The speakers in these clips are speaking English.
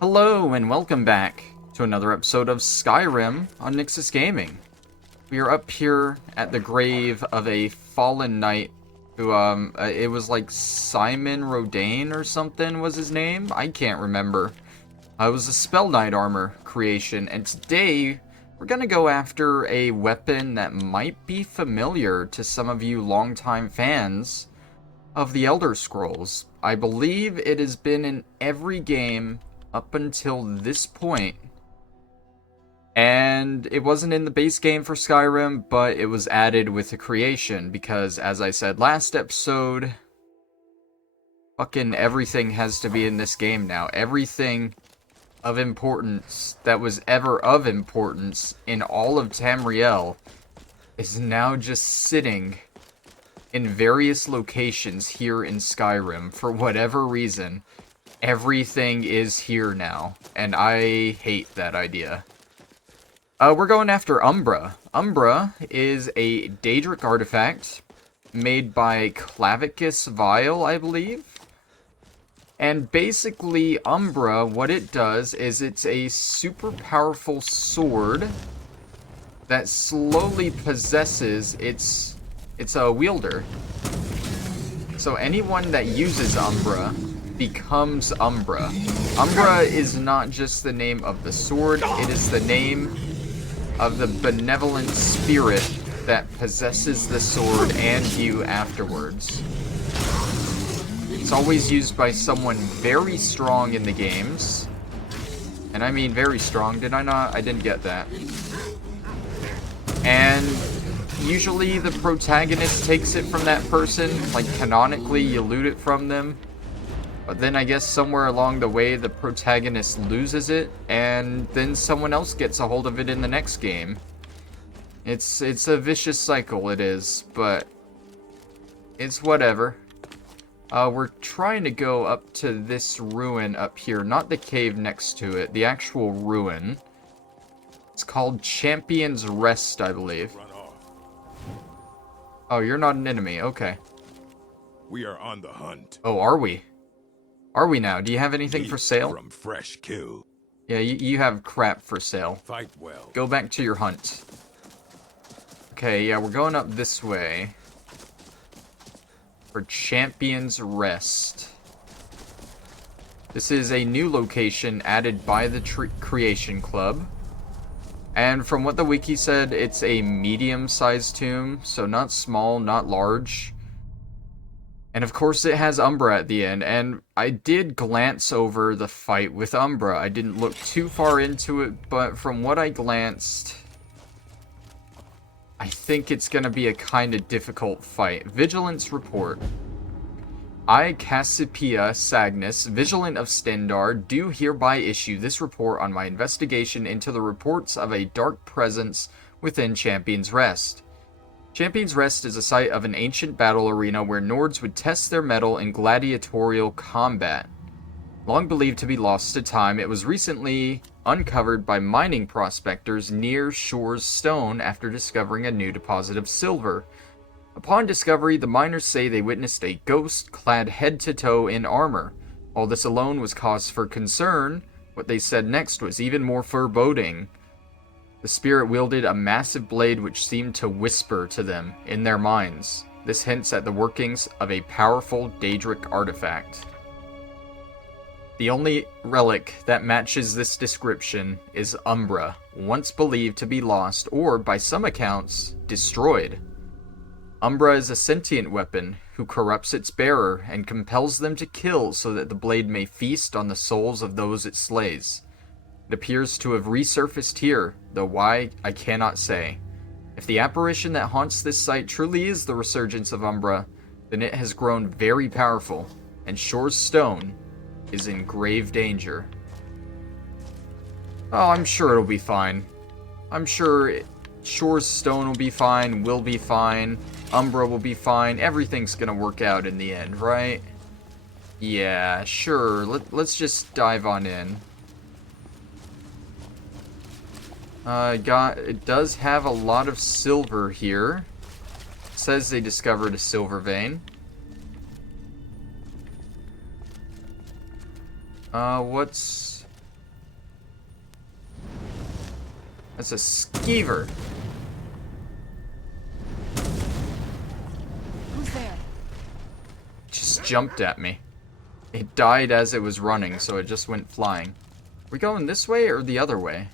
Hello and welcome back to another episode of Skyrim on Nyxus Gaming. We are up here at the grave of a fallen knight who, it was like Simon Rodain or something was his name? I can't remember. It was a Spell Knight armor creation, and today we're gonna go after a weapon that might be familiar to some of you longtime fans of the Elder Scrolls. I believe it has been in every game up until this point. And it wasn't in the base game for Skyrim, but it was added with the creation because, as I said last episode, fucking everything has to be in this game now. Everything of importance that was ever of importance in all of Tamriel is now just sitting in various locations here in Skyrim for whatever reason. Everything is here now, and I hate that idea. We're going after Umbra. Umbra is a Daedric artifact made by Clavicus Vial, I believe. And basically, Umbra, what it does is it's a super powerful sword that slowly possesses its wielder. So anyone that uses Umbra becomes Umbra. Umbra is not just the name of the sword, it is the name of the benevolent spirit that possesses the sword and you afterwards. It's always used by someone very strong in the games. And I mean very strong, did I not? I didn't get that. And usually the protagonist takes it from that person, like canonically you loot it from them. But then I guess somewhere along the way the protagonist loses it, and then someone else gets a hold of it in the next game. It's a vicious cycle, it is, but it's whatever. We're trying to go up to this ruin up here, not the cave next to it, the actual ruin. It's called Champion's Rest, I believe. Oh, you're not an enemy, okay. We are on the hunt. Oh, are we? Are we now? Do you have anything for sale? From fresh kill. Yeah, you have crap for sale. Fight well. Go back to your hunt. Okay, yeah, we're going up this way. For Champion's Rest. This is a new location added by the Creation Club. And from what the wiki said, it's a medium-sized tomb, so not small, not large. And of course it has Umbra at the end, and I did glance over the fight with Umbra. I didn't look too far into it, but from what I glanced, I think it's going to be a kind of difficult fight. Vigilance report. I, Cassiopea Sagnus, Vigilant of Stendar, do hereby issue this report on my investigation into the reports of a dark presence within Champion's Rest. Champion's Rest is a site of an ancient battle arena where Nords would test their mettle in gladiatorial combat. Long believed to be lost to time, it was recently uncovered by mining prospectors near Shore's Stone after discovering a new deposit of silver. Upon discovery, the miners say they witnessed a ghost clad head to toe in armor. While this alone was cause for concern, what they said next was even more foreboding. The spirit wielded a massive blade which seemed to whisper to them in their minds. This hints at the workings of a powerful Daedric artifact. The only relic that matches this description is Umbra, once believed to be lost or, by some accounts, destroyed. Umbra is a sentient weapon who corrupts its bearer and compels them to kill so that the blade may feast on the souls of those it slays. It appears to have resurfaced here, though why, I cannot say. If the apparition that haunts this site truly is the resurgence of Umbra, then it has grown very powerful, and Shore's Stone is in grave danger. Oh, I'm sure it'll be fine. I'm sure Shore's Stone will be fine, will be fine, Umbra will be fine, everything's gonna work out in the end, right? Yeah, sure, let's just dive on in. It does have a lot of silver here. It says they discovered a silver vein. What's That's a skeever. Who's there? Just jumped at me. It died as it was running, so it just went flying. We going this way or the other way?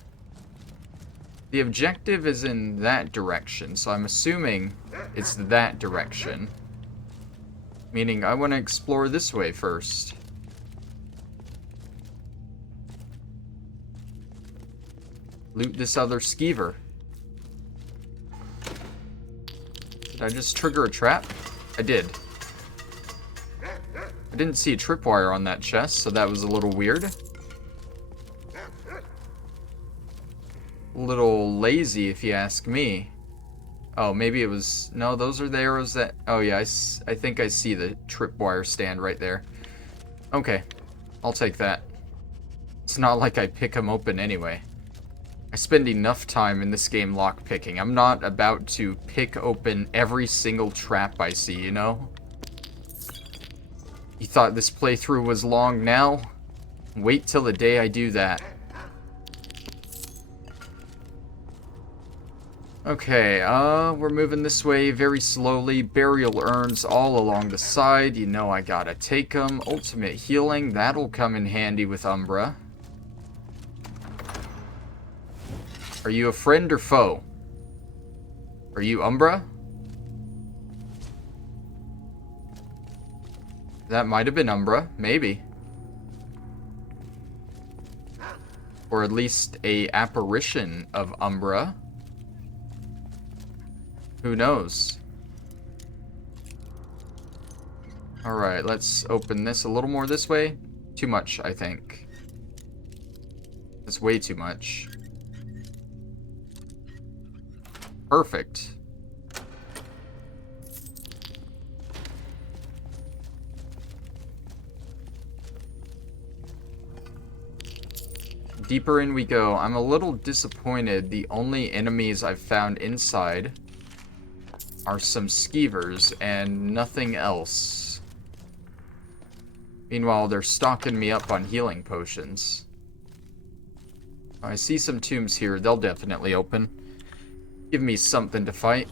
The objective is in that direction, so I'm assuming it's that direction. Meaning I want to explore this way first. Loot this other skeever. Did I just trigger a trap? I did. I didn't see a tripwire on that chest, so that was a little weird. A little lazy, if you ask me. Oh, maybe it was... No, those are the arrows that... Oh, yeah, I think I see the tripwire stand right there. Okay, I'll take that. It's not like I pick them open anyway. I spend enough time in this game lockpicking. I'm not about to pick open every single trap I see, you know? You thought this playthrough was long now? Wait till the day I do that. Okay, we're moving this way very slowly. Burial urns all along the side. You know I gotta take them. Ultimate healing, that'll come in handy with Umbra. Are you a friend or foe? Are you Umbra? That might have been Umbra, maybe. Or at least a apparition of Umbra. Who knows? Alright, let's open this a little more this way. Too much, I think. That's way too much. Perfect. Deeper in we go. I'm a little disappointed. The only enemies I've found inside are some skeevers and nothing else. Meanwhile, they're stocking me up on healing potions. I see some tombs here. They'll definitely open. Give me something to fight.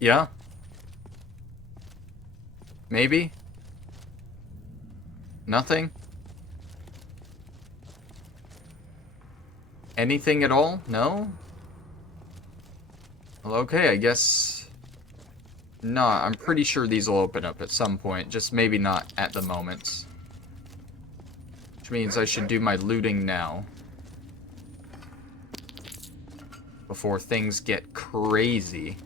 Yeah? Maybe? Nothing? Anything at all? No? Well, okay, I guess... Nah, I'm pretty sure these will open up at some point. Just maybe not at the moment. Which means I should do my looting now. Before things get crazy.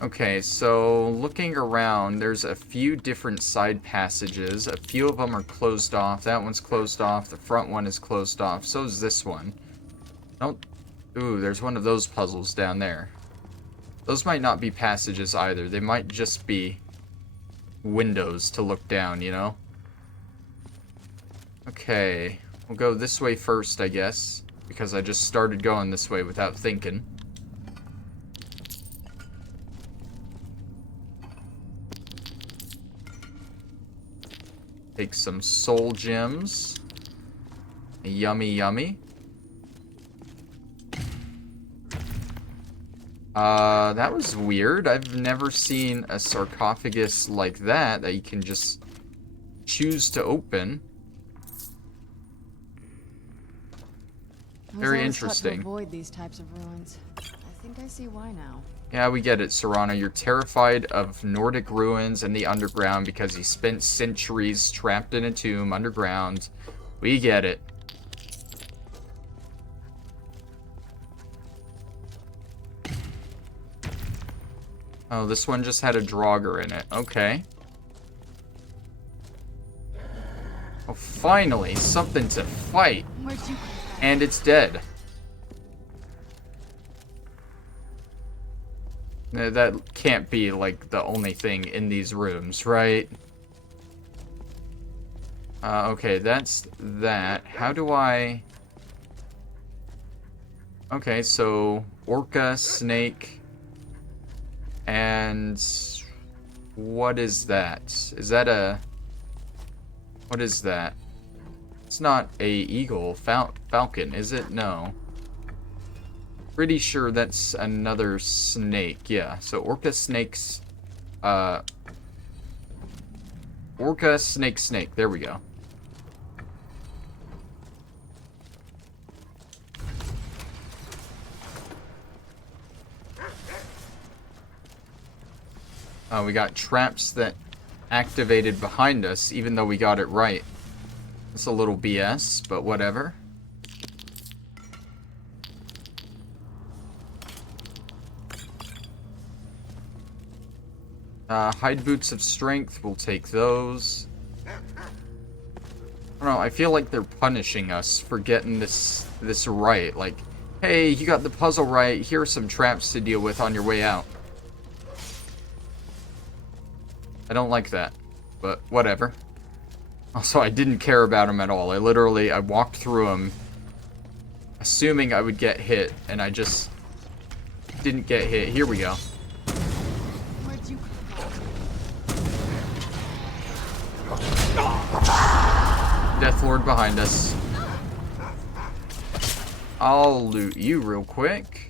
Okay, so looking around, there's a few different side passages. A few of them are closed off. That one's closed off. The front one is closed off. So is this one. Don't... Ooh, there's one of those puzzles down there. Those might not be passages either. They might just be windows to look down, you know? Okay, we'll go this way first, I guess. Because I just started going this way without thinking. Take some soul gems. Yummy, yummy. That was weird. I've never seen a sarcophagus like that you can just choose to open. Very interesting. To avoid these types of ruins. I think I see why now. Yeah, we get it, Serana. You're terrified of Nordic ruins and the underground because you spent centuries trapped in a tomb underground. We get it. Oh, this one just had a Draugr in it. Okay. Oh, finally, something to fight. Where'd you come from? And it's dead. That can't be, like, the only thing in these rooms, right? Okay, that's that. How do I... Okay, so... Orca, snake... And... What is that? Is that a... What is that? It's not a eagle. Falcon, is it? No. Pretty sure that's another snake. Yeah, so orca snakes... orca snake. There we go. We got traps that activated behind us, even though we got it right. It's a little BS, but whatever. Hide boots of strength, we'll take those. I don't know, I feel like they're punishing us for getting this right. Like, hey, you got the puzzle right, here are some traps to deal with on your way out. I don't like that, but whatever. Also, I didn't care about him at all. I walked through him assuming I would get hit, and I just didn't get hit. Here we go. Where'd you Deathlord behind us. I'll loot you real quick.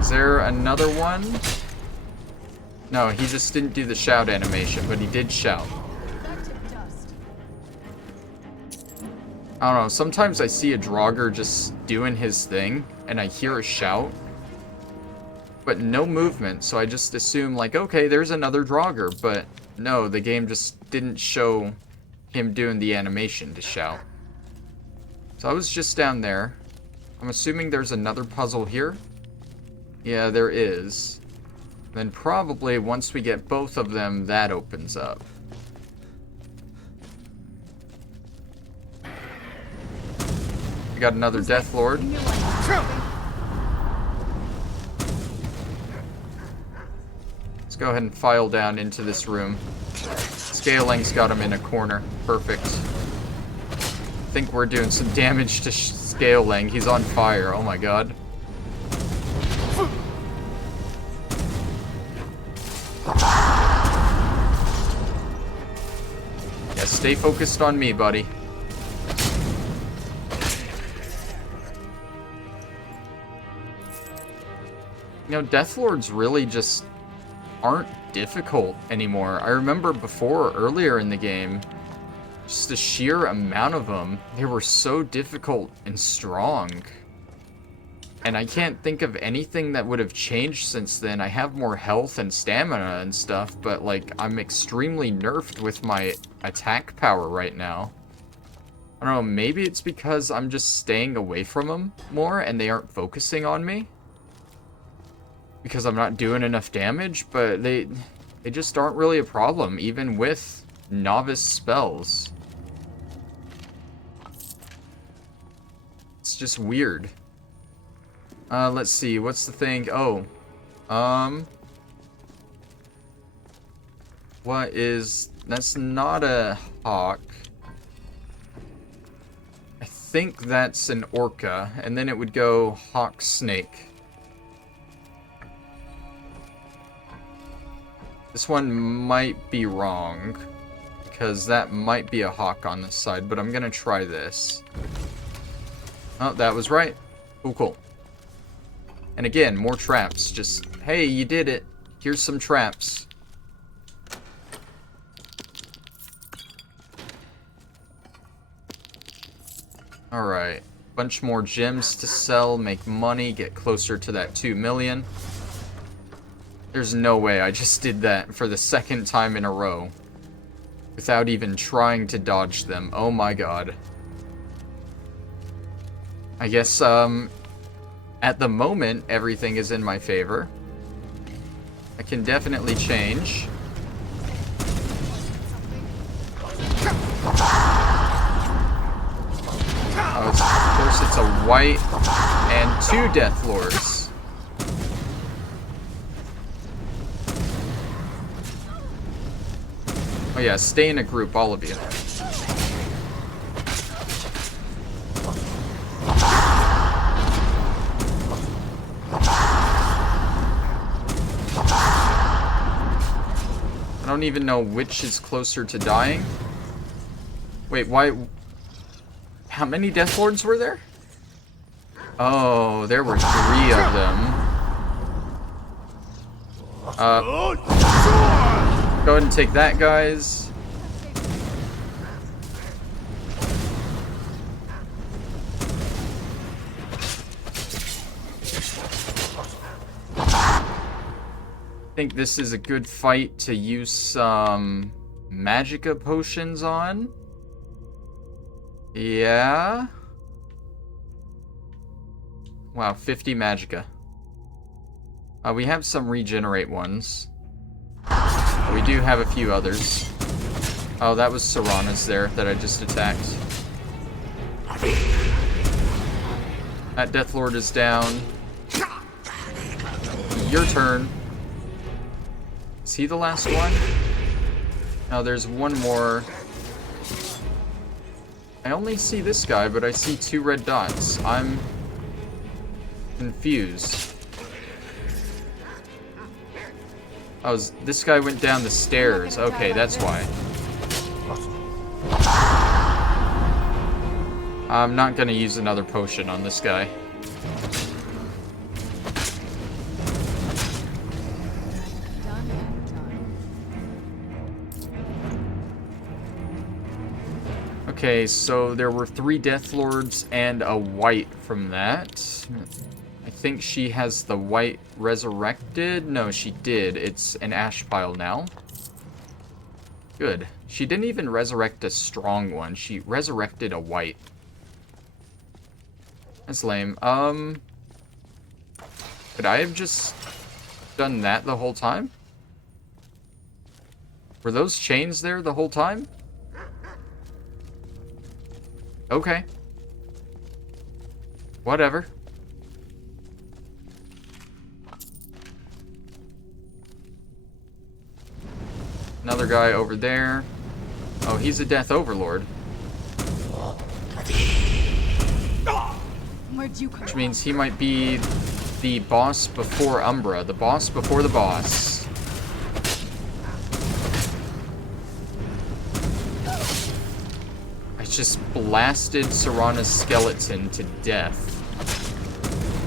Is there another one? No, he just didn't do the shout animation, but he did shout. I don't know, sometimes I see a Draugr just doing his thing, and I hear a shout, but no movement, so I just assume, like, okay, there's another Draugr, but no, the game just didn't show him doing the animation to shout. So I was just down there. I'm assuming there's another puzzle here. Yeah, there is. Then probably once we get both of them, that opens up. We got another Deathlord. Let's go ahead and file down into this room. Scaling's got him in a corner. Perfect. I think we're doing some damage to Scaling. He's on fire. Oh my god. Yeah, stay focused on me, buddy. You know, Deathlords really just aren't difficult anymore. I remember before, earlier in the game, just the sheer amount of them, they were so difficult and strong. And I can't think of anything that would have changed since then. I have more health and stamina and stuff, but like, I'm extremely nerfed with my attack power right now. I don't know, maybe it's because I'm just staying away from them more and they aren't focusing on me. Because I'm not doing enough damage, but they just aren't really a problem, even with novice spells. It's just weird. Let's see, what's the thing? Oh. What is... That's not a hawk. I think that's an orca, and then it would go hawk snake. This one might be wrong, because that might be a hawk on this side, but I'm gonna try this. Oh, that was right. Cool. And again, more traps. Just, hey, you did it. Here's some traps. Alright. Bunch more gems to sell, make money, get closer to that 2 million. There's no way I just did that for the second time in a row. Without even trying to dodge them. Oh my god. I guess, at the moment, everything is in my favor. I can definitely change. Oh, of course it's a white and 2 Deathlords. Oh yeah, stay in a group, all of you. don't even know which is closer to dying. Wait, why? How many Death Lords were there? Oh, there were 3 of them. Go ahead and take that, guys. I think this is a good fight to use some Magicka potions on. Yeah. Wow, 50 Magicka. We have some regenerate ones. We do have a few others. Oh, that was Serana's there that I just attacked. That Deathlord is down. Your turn. Is he the last one? No, there's one more. I only see this guy, but I see 2 red dots. I'm confused. Oh, this guy went down the stairs. Okay, that's why. I'm not gonna use another potion on this guy. Okay, so there were 3 Deathlords and a white from that. I think she has the white resurrected. No, she did. It's an ash pile now. Good. She didn't even resurrect a strong one. She resurrected a white. That's lame. Could I have just done that the whole time? Were those chains there the whole time? Okay. Whatever. Another guy over there. Oh, he's a Death Overlord. Which means he might be the boss before Umbra. The boss before the boss. I just blasted Serana's skeleton to death.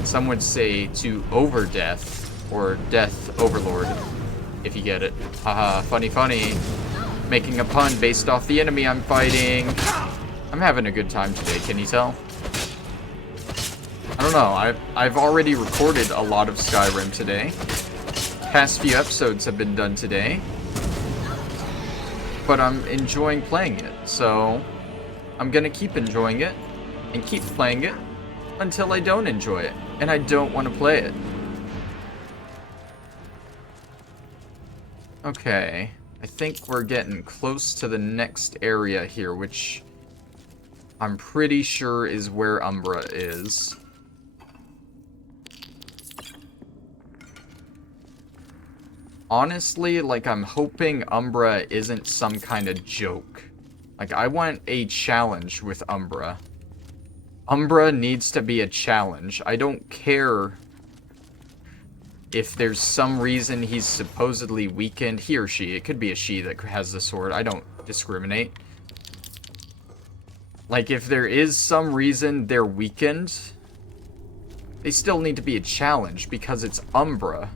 Some would say to over-death, or Death Overlord, if you get it. Haha, funny funny. Making a pun based off the enemy I'm fighting. I'm having a good time today, can you tell? I don't know, I've already recorded a lot of Skyrim today. Past few episodes have been done today. But I'm enjoying playing it, so I'm gonna keep enjoying it and keep playing it until I don't enjoy it and I don't want to play it. Okay, I think we're getting close to the next area here, which I'm pretty sure is where Umbra is. Honestly, like, I'm hoping Umbra isn't some kind of joke. Like, I want a challenge with Umbra. Umbra needs to be a challenge. I don't care if there's some reason he's supposedly weakened. He or she. It could be a she that has the sword. I don't discriminate. Like, if there is some reason they're weakened, they still need to be a challenge because it's Umbra.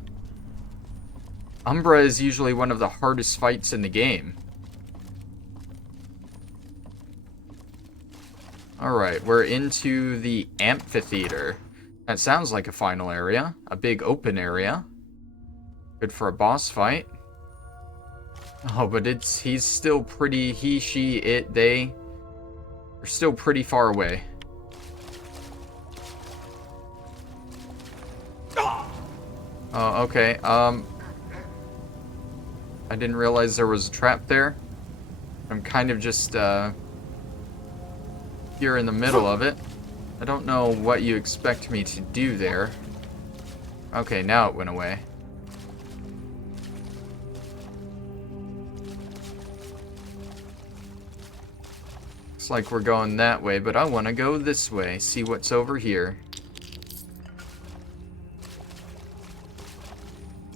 Umbra is usually one of the hardest fights in the game. Alright, we're into the amphitheater. That sounds like a final area. A big open area. Good for a boss fight. Oh, but he's still pretty... He, she, it, they... are still pretty far away. Oh, okay. I didn't realize there was a trap there. I'm kind of just, here in the middle of it. I don't know what you expect me to do there. Okay, now it went away. Looks like we're going that way, but I want to go this way. See what's over here.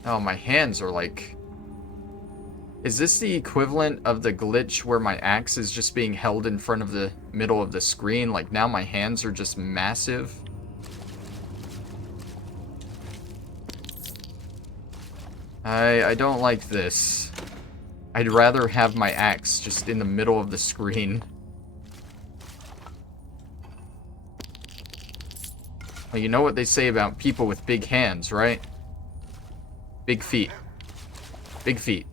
Oh, my hands are like... Is this the equivalent of the glitch where my axe is just being held in front of the middle of the screen? Like, now my hands are just massive? I don't like this. I'd rather have my axe just in the middle of the screen. Well, you know what they say about people with big hands, right? Big feet. Big feet.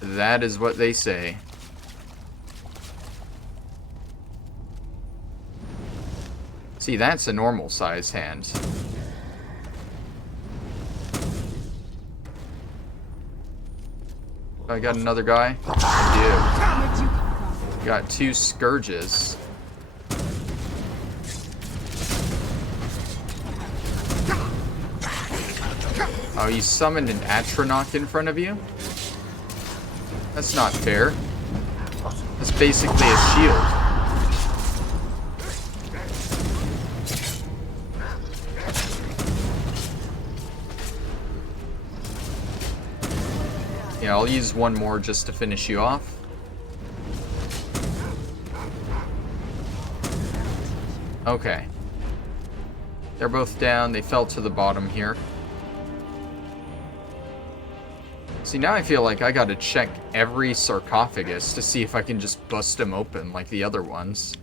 That is what they say. See, that's a normal size hand. I got another guy? I do. Got 2 scourges. Oh, you summoned an Atronach in front of you? That's not fair. That's basically a shield. Yeah, I'll use one more just to finish you off. Okay. They're both down. They fell to the bottom here. See, now I feel like I gotta check every sarcophagus to see if I can just bust them open like the other ones.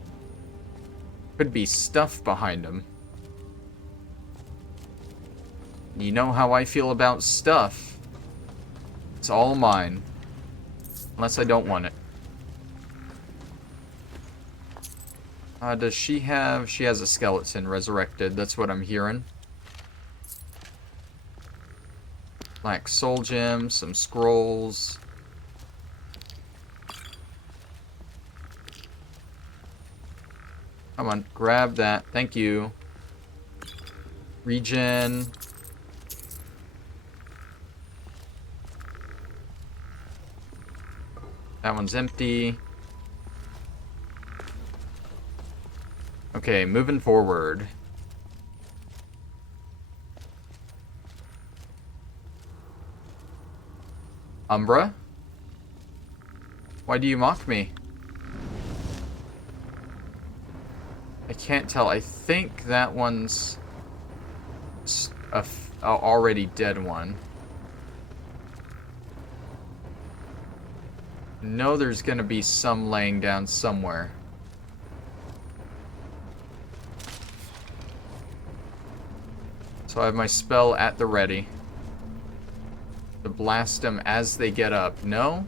Could be stuff behind them. You know how I feel about stuff. It's all mine. Unless I don't want it. Does she have... She has a skeleton resurrected. That's what I'm hearing. Black soul gem, some scrolls. Come on, grab that. Thank you. Regen. That one's empty. Okay, moving forward. Umbra? Why do you mock me? I can't tell. I think that one's a already dead one. No, there's gonna be some laying down somewhere. So I have my spell at the ready. To blast them as they get up. No?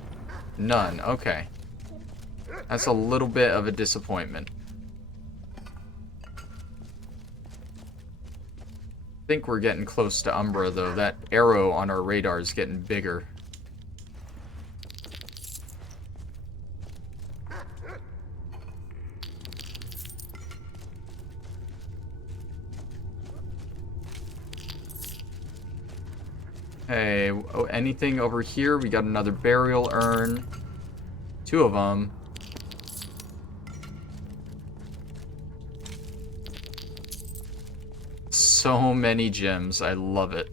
None. Okay. That's a little bit of a disappointment. I think we're getting close to Umbra, though. That arrow on our radar is getting bigger. Hey, oh, anything over here? We got another burial urn. 2 of them. So many gems. I love it.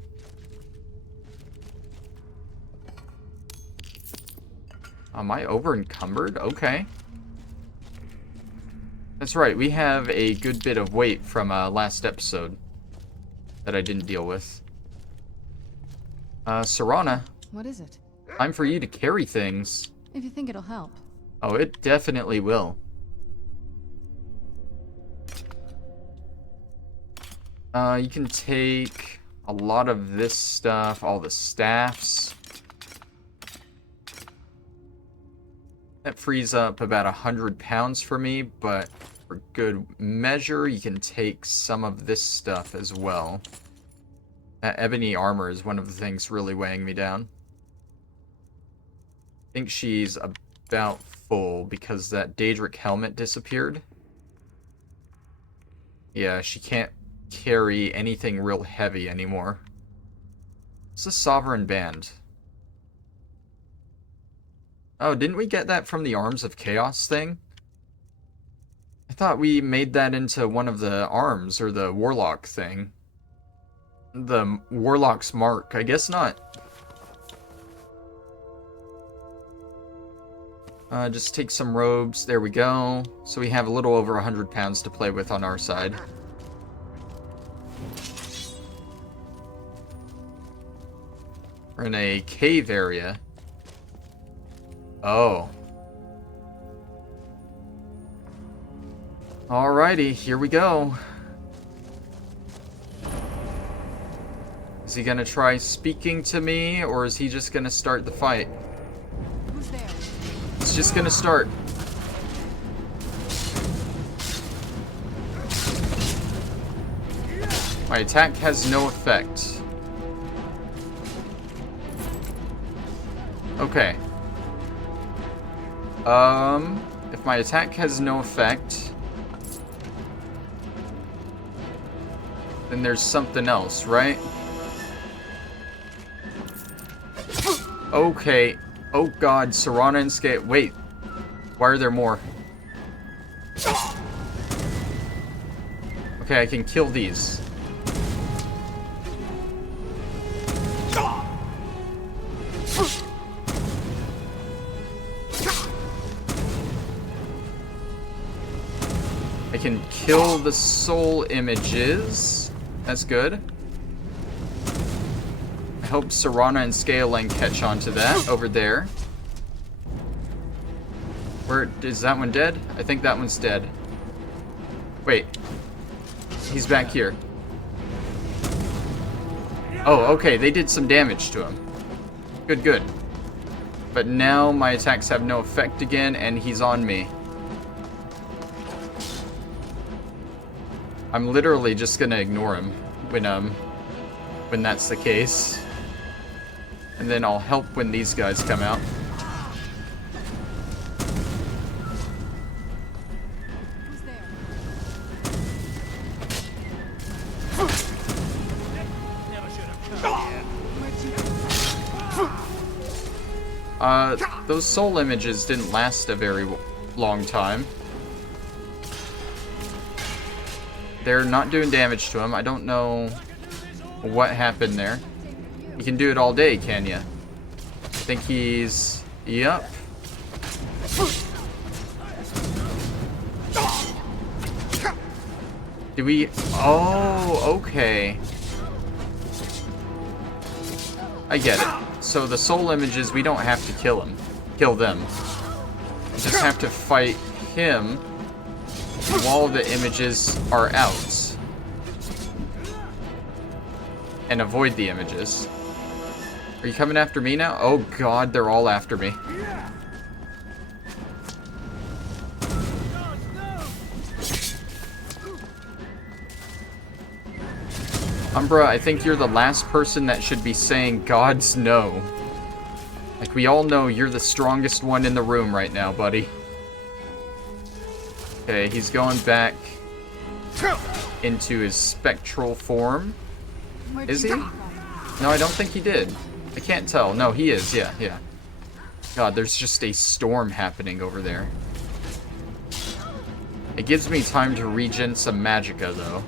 Am I over encumbered? Okay. That's right. We have a good bit of weight from last episode that I didn't deal with. Serana. What is it? Time for you to carry things. If you think it'll help. Oh, it definitely will. You can take a lot of this stuff, all the staffs. That frees up about 100 pounds for me, but for good measure, you can take some of this stuff as well. That ebony armor is one of the things really weighing me down. I think she's about full because that Daedric helmet disappeared. Yeah, she can't carry anything real heavy anymore. It's a Sovereign Band. Oh, didn't we get that from the Arms of Chaos thing? I thought we made that into one of the arms, or the Warlock thing. The Warlock's Mark. I guess not. Just take some robes. There we go. So we have a little over 100 pounds to play with on our side. We're in a cave area. Oh. Alrighty, here we go. Is he gonna try speaking to me, or is he just gonna start the fight? Who's there? It's just gonna start. My attack has no effect. Okay. If my attack has no effect, then there's something else, right? Okay. Oh god, Serana and Skate. Wait. Why are there more? Okay, I can kill these. I can kill the soul images. That's good. I hope Serana and Scaling catch on to that over there. Where is that one dead? I think that one's dead. Wait. He's back here. Oh, okay, they did some damage to him. Good, good. But now my attacks have no effect again, and he's on me. I'm literally just gonna ignore him when that's the case. And then I'll help when these guys come out. Who's there? Those soul images didn't last a very long time. They're not doing damage to him. I don't know what happened there. You can do it all day, can ya? I think he's... Yep. Do we... Oh, okay. I get it. So the soul images, we don't have to kill them. We just have to fight him while the images are out. And avoid the images. Are you coming after me now? Oh god, they're all after me. Umbra, I think you're the last person that should be saying God's no. Like, we all know you're the strongest one in the room right now, buddy. Okay, he's going back into his spectral form. Is he? No, I don't think he did. I can't tell. No, he is. Yeah, yeah. God, there's just a storm happening over there. It gives me time to regen some magicka, though.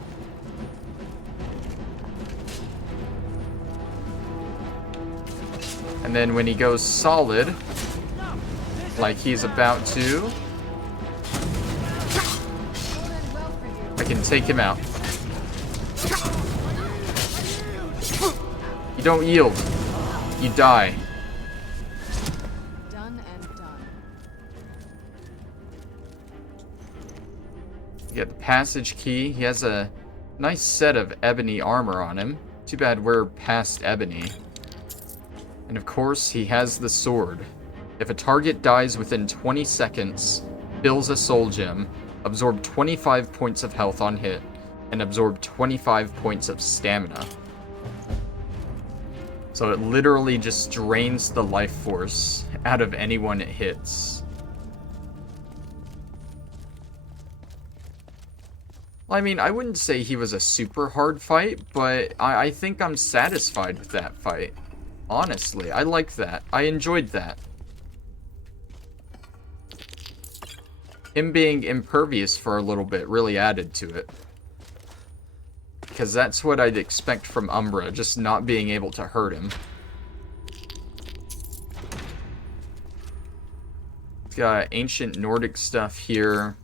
And then when he goes solid, like he's about to, I can take him out. You don't yield. You die. Done and done. You get the passage key. He has a nice set of ebony armor on him. Too bad we're past ebony. And of course, he has the sword. If a target dies within 20 seconds, fills a soul gem, absorb 25 points of health on hit, and absorb 25 points of stamina. So it literally just drains the life force out of anyone it hits. Well, I mean, I wouldn't say he was a super hard fight, but I think I'm satisfied with that fight. Honestly, I liked that. I enjoyed that. Him being impervious for a little bit really added to it. Because that's what I'd expect from Umbra, just not being able to hurt him. Let's Got ancient Nordic stuff here.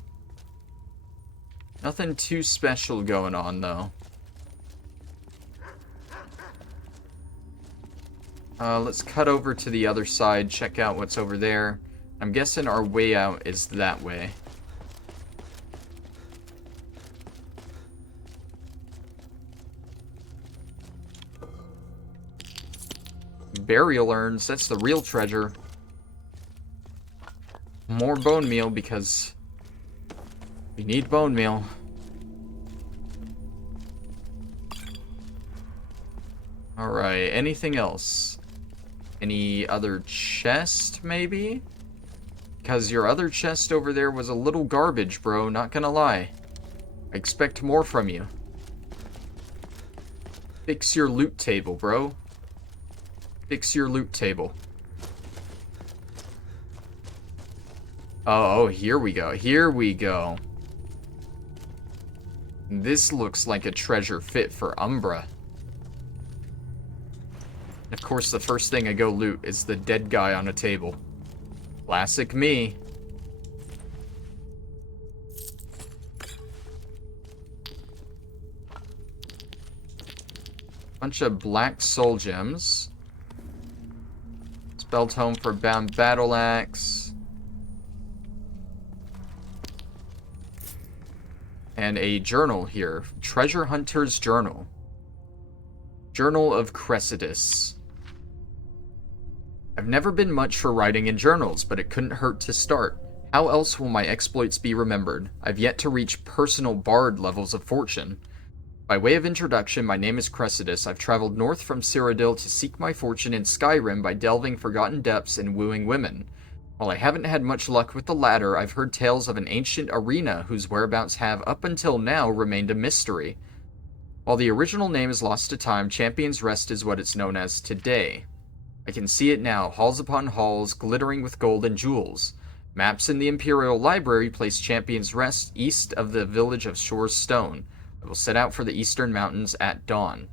Nothing too special going on, though. Let's cut over to the other side, check out what's over there. I'm guessing our way out is that way. Burial urns, that's the real treasure. More bone meal because we need bone meal. Alright, anything else? Any other chest, maybe? Because your other chest over there was a little garbage, bro, not gonna lie. I expect more from you. Fix your loot table, bro. Fix your loot table. Oh, here we go. Here we go. This looks like a treasure fit for Umbra. Of course, the first thing I go loot is the dead guy on a table. Classic me. Bunch of black soul gems. Spell tome for bound battle axe. And a journal here. Treasure Hunter's Journal. Journal of Cressidus. I've never been much for writing in journals, but it couldn't hurt to start. How else will my exploits be remembered? I've yet to reach personal bard levels of fortune. By way of introduction, my name is Cressidus. I've traveled north from Cyrodiil to seek my fortune in Skyrim by delving forgotten depths and wooing women. While I haven't had much luck with the latter, I've heard tales of an ancient arena whose whereabouts have, up until now, remained a mystery. While the original name is lost to time, Champion's Rest is what it's known as today. I can see it now, halls upon halls, glittering with gold and jewels. Maps in the Imperial Library place Champion's Rest east of the village of Shore's Stone. I will set out for the eastern mountains at dawn.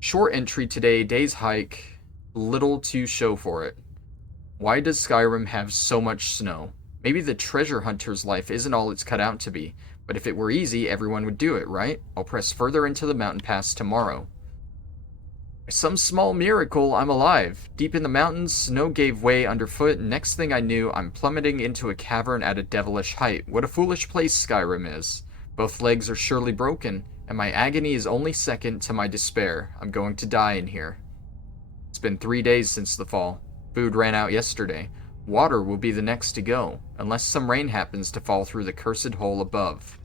Short entry today, day's hike, little to show for it. Why does Skyrim have so much snow? Maybe the treasure hunter's life isn't all it's cut out to be, but if it were easy, everyone would do it, right? I'll press further into the mountain pass tomorrow. By some small miracle, I'm alive. Deep in the mountains, snow gave way underfoot, and next thing I knew, I'm plummeting into a cavern at a devilish height. What a foolish place Skyrim is. Both legs are surely broken, and my agony is only second to my despair. I'm going to die in here. It's been 3 days since the fall. Food ran out yesterday. Water will be the next to go, unless some rain happens to fall through the cursed hole above.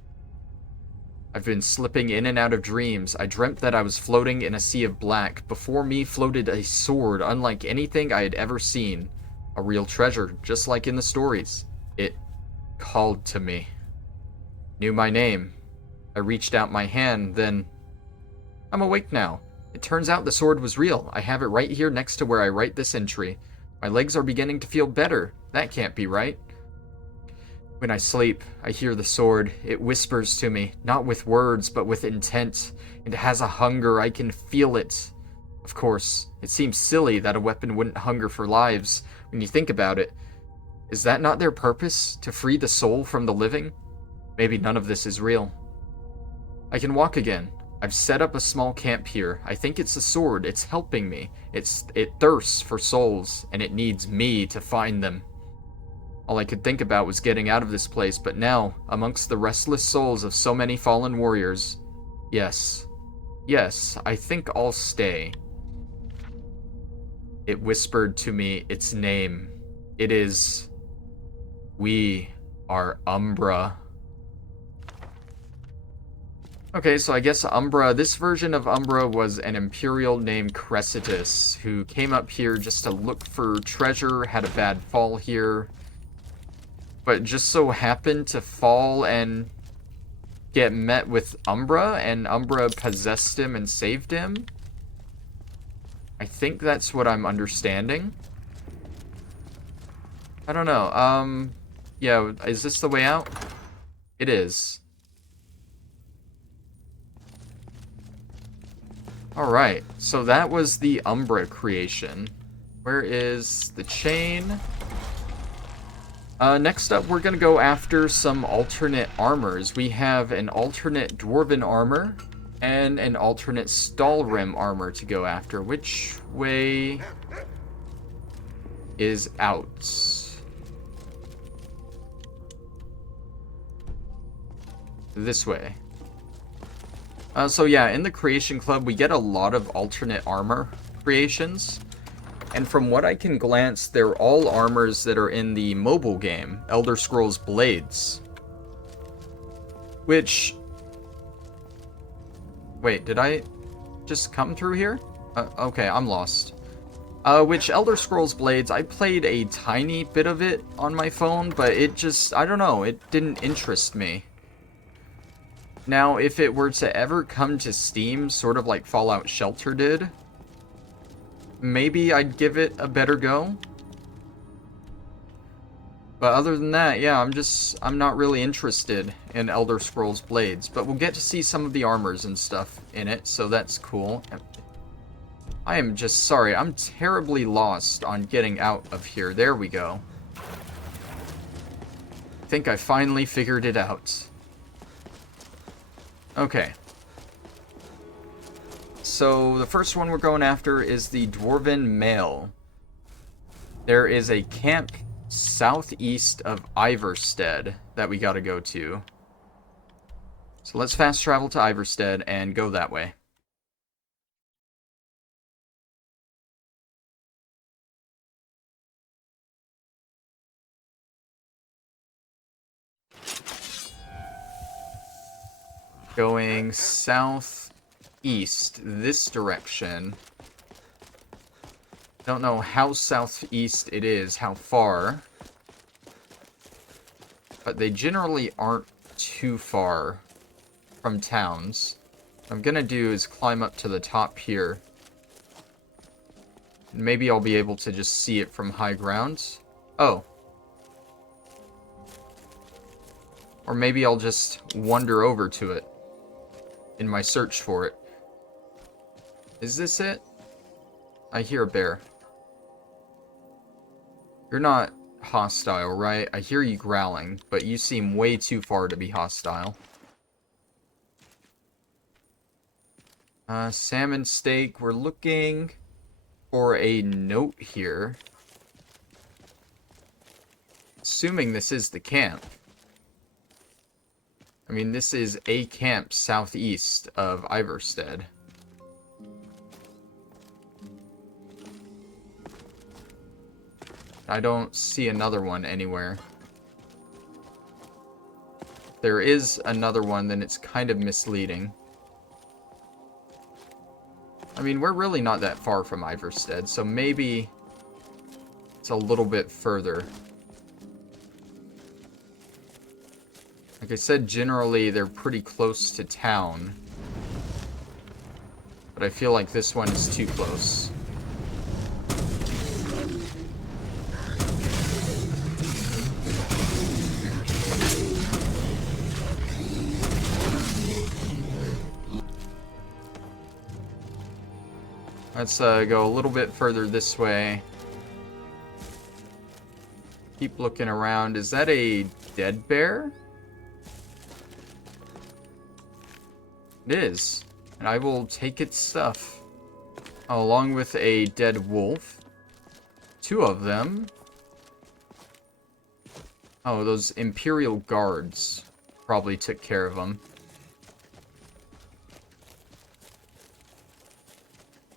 I've been slipping in and out of dreams. I dreamt that I was floating in a sea of black. Before me floated a sword unlike anything I had ever seen. A real treasure, just like in the stories. It called to me. Knew my name. I reached out my hand, then... I'm awake now. It turns out the sword was real. I have it right here next to where I write this entry. My legs are beginning to feel better. That can't be right. When I sleep, I hear the sword. It whispers to me, not with words, but with intent. It has a hunger. I can feel it. Of course, it seems silly that a weapon wouldn't hunger for lives, when you think about it. Is that not their purpose? To free the soul from the living? Maybe none of this is real. I can walk again. I've set up a small camp here. I think it's the sword. It's helping me. It thirsts for souls, and it needs me to find them. All I could think about was getting out of this place, but now, amongst the restless souls of so many fallen warriors, yes, I think I'll stay. It whispered to me its name. It is... We are Umbra. Okay, so I guess Umbra, this version of Umbra was an Imperial named Cressidus, who came up here just to look for treasure, had a bad fall here, but just so happened to fall and get met with Umbra, and Umbra possessed him and saved him. I think that's what I'm understanding. I don't know, yeah, is this the way out? It is. Alright, so that was the Umbra creation. Where is the chain? Next up, we're gonna go after some alternate armors. We have an alternate Dwarven armor and an alternate Stalrim armor to go after. Which way is out? This way. So yeah, in the Creation Club, we get a lot of alternate armor creations. And from what I can glance, they're all armors that are in the mobile game, Elder Scrolls Blades. Which... Wait, did I just come through here? Okay, I'm lost. Which Elder Scrolls Blades, I played a tiny bit of it on my phone, but it just, I don't know, it didn't interest me. Now, if it were to ever come to Steam, sort of like Fallout Shelter did, maybe I'd give it a better go. But other than that, yeah, I'm not really interested in Elder Scrolls Blades. But we'll get to see some of the armors and stuff in it, so that's cool. I am just sorry, I'm terribly lost on getting out of here. There we go. I think I finally figured it out. Okay. So, the first one we're going after is the Dwarven Mail. There is a camp southeast of Iverstead that we gotta go to. So let's fast travel to Iverstead and go that way. Going southeast, this direction. Don't know how southeast it is, how far. But they generally aren't too far from towns. What I'm gonna do is climb up to the top here. Maybe I'll be able to just see it from high ground. Oh. Or maybe I'll just wander over to it in my search for it. Is this it? I hear a bear. You're not hostile, right? I hear you growling, but you seem way too far to be hostile. Salmon steak. We're looking for a note here. Assuming this is the camp. I mean, this is a camp southeast of Iverstead. I don't see another one anywhere. If there is another one, then it's kind of misleading. I mean, we're really not that far from Iverstead, so maybe it's a little bit further. Like I said, generally they're pretty close to town. But I feel like this one is too close. Let's go a little bit further this way. Keep looking around. Is that a dead bear? It is. And I will take its stuff. Along with a dead wolf. 2 of them. Oh, those Imperial guards probably took care of them.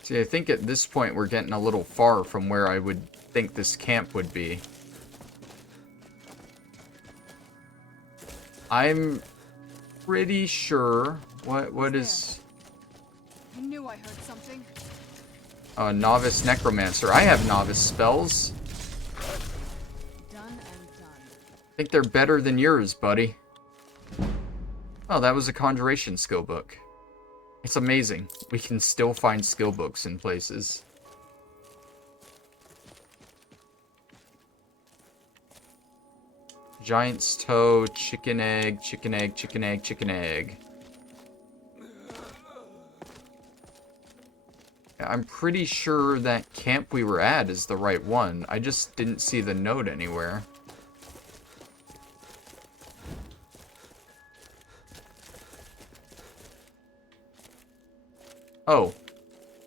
See, I think at this point we're getting a little far from where I would think this camp would be. I'm pretty sure... What is... I knew I heard something. Oh, Novice Necromancer. I have Novice spells. Done and done. I think they're better than yours, buddy. Oh, that was a Conjuration skill book. It's amazing. We can still find skill books in places. Giant's toe, chicken egg, chicken egg, chicken egg, chicken egg. I'm pretty sure that camp we were at is the right one. I just didn't see the note anywhere. Oh,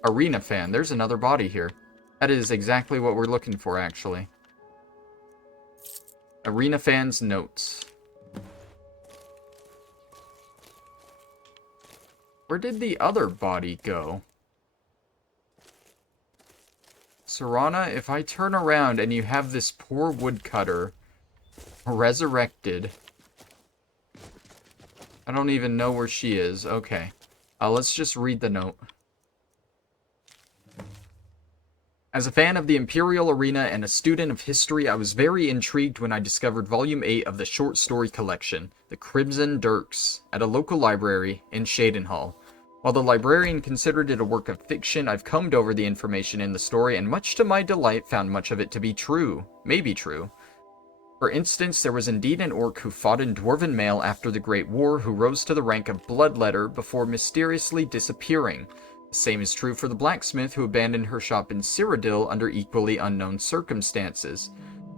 arena fan. There's another body here. That is exactly what we're looking for, actually. Arena fan's notes. Where did the other body go? Serana, if I turn around and you have this poor woodcutter resurrected... I don't even know where she is. Okay. Let's just read the note. As a fan of the Imperial Arena and a student of history, I was very intrigued when I discovered Volume 8 of the short story collection, The Crimson Dirks, at a local library in Shadenhall. While the librarian considered it a work of fiction, I've combed over the information in the story and much to my delight found much of it to be true. Maybe true. For instance, there was indeed an orc who fought in Dwarven Mail after the Great War who rose to the rank of Bloodletter before mysteriously disappearing. The same is true for the blacksmith who abandoned her shop in Cyrodiil under equally unknown circumstances.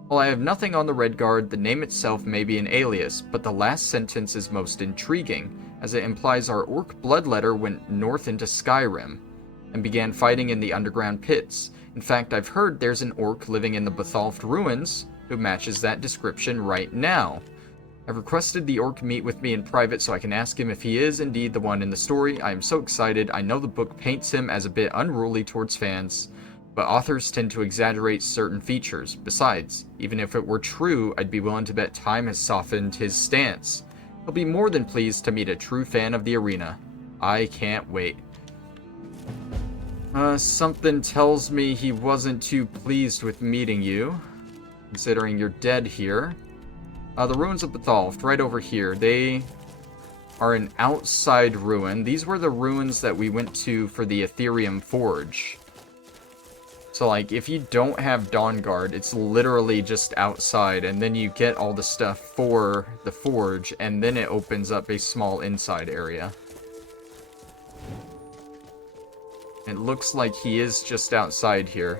While I have nothing on the Redguard, the name itself may be an alias, but the last sentence is most intriguing, as it implies our orc Bloodletter went north into Skyrim, and began fighting in the underground pits. In fact, I've heard there's an orc living in the Bethalfed Ruins, who matches that description right now. I've requested the orc meet with me in private so I can ask him if he is indeed the one in the story. I am so excited. I know the book paints him as a bit unruly towards fans, but authors tend to exaggerate certain features. Besides, even if it were true, I'd be willing to bet time has softened his stance. He'll be more than pleased to meet a true fan of the arena. I can't wait. Something tells me he wasn't too pleased with meeting you, considering you're dead here. The ruins of Bethalfed, right over here. They are an outside ruin. These were the ruins that we went to for the Ethereum Forge. So, like, if you don't have Dawnguard, it's literally just outside, and then you get all the stuff for the Forge, and then it opens up a small inside area. It looks like he is just outside here.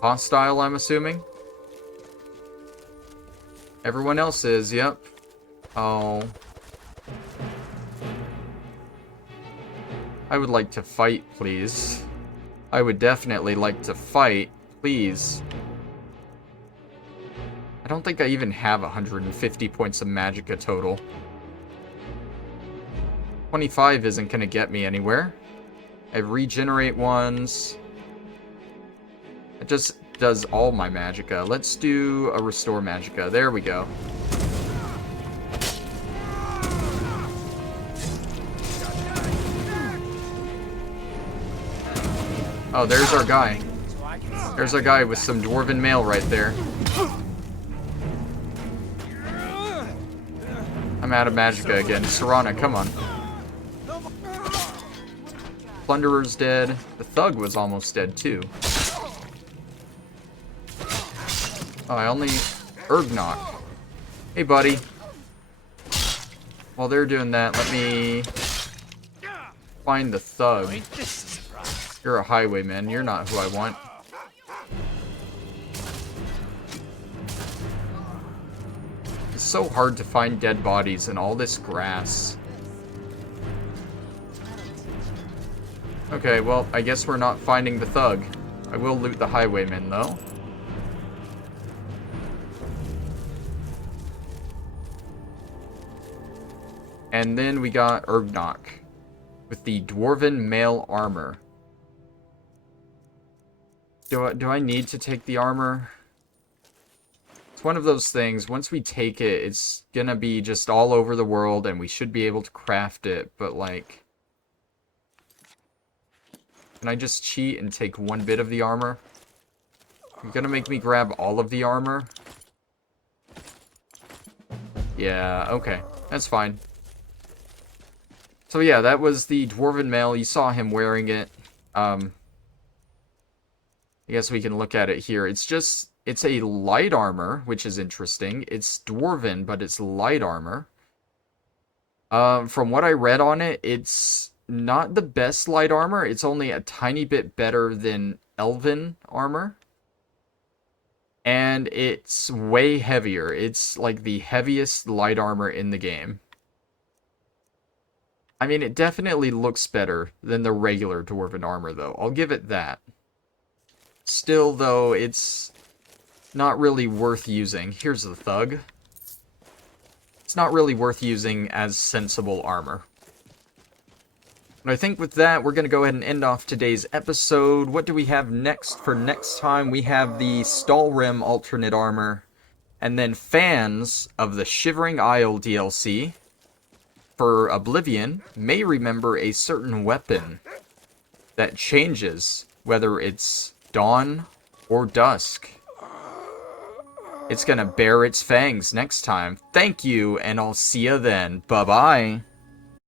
Hostile, I'm assuming? Everyone else is, yep. Oh. I would like to fight, please. I would definitely like to fight, please. I don't think I even have 150 points of magicka total. 25 isn't going to get me anywhere. I regenerate ones. It just does all my magicka. Let's do a restore magicka. There we go. Oh, there's our guy. There's our guy with some Dwarven Mail right there. I'm out of magicka again. Serana, come on. Plunderer's dead. The Thug was almost dead too. Oh, I only... Urgnok. Hey, buddy. While they're doing that, let me... find the Thug. You're a highwayman. You're not who I want. It's so hard to find dead bodies in all this grass. Okay, well, I guess we're not finding the Thug. I will loot the highwayman, though. And then we got Urgnok with the Dwarven Mail armor. Do I need to take the armor? It's one of those things, once we take it, it's gonna be just all over the world and we should be able to craft it, but like... Can I just cheat and take one bit of the armor? You're gonna make me grab all of the armor? Yeah, okay. That's fine. So yeah, that was the Dwarven Mail. You saw him wearing it. I guess we can look at it here. It's a light armor, which is interesting. It's Dwarven, but it's light armor. From what I read on it, it's not the best light armor. It's only a tiny bit better than Elven armor. And it's way heavier. It's like the heaviest light armor in the game. I mean, it definitely looks better than the regular Dwarven armor, though. I'll give it that. Still, though, it's not really worth using. Here's the thug. It's not really worth using as sensible armor. And I think with that, we're going to go ahead and end off today's episode. What do we have next for next time? We have the Stalrim alternate armor, and then fans of the Shivering Isle DLC for Oblivion may remember a certain weapon that changes whether it's dawn or dusk. It's gonna bare its fangs next time. Thank you, and I'll see ya then. Bye-bye.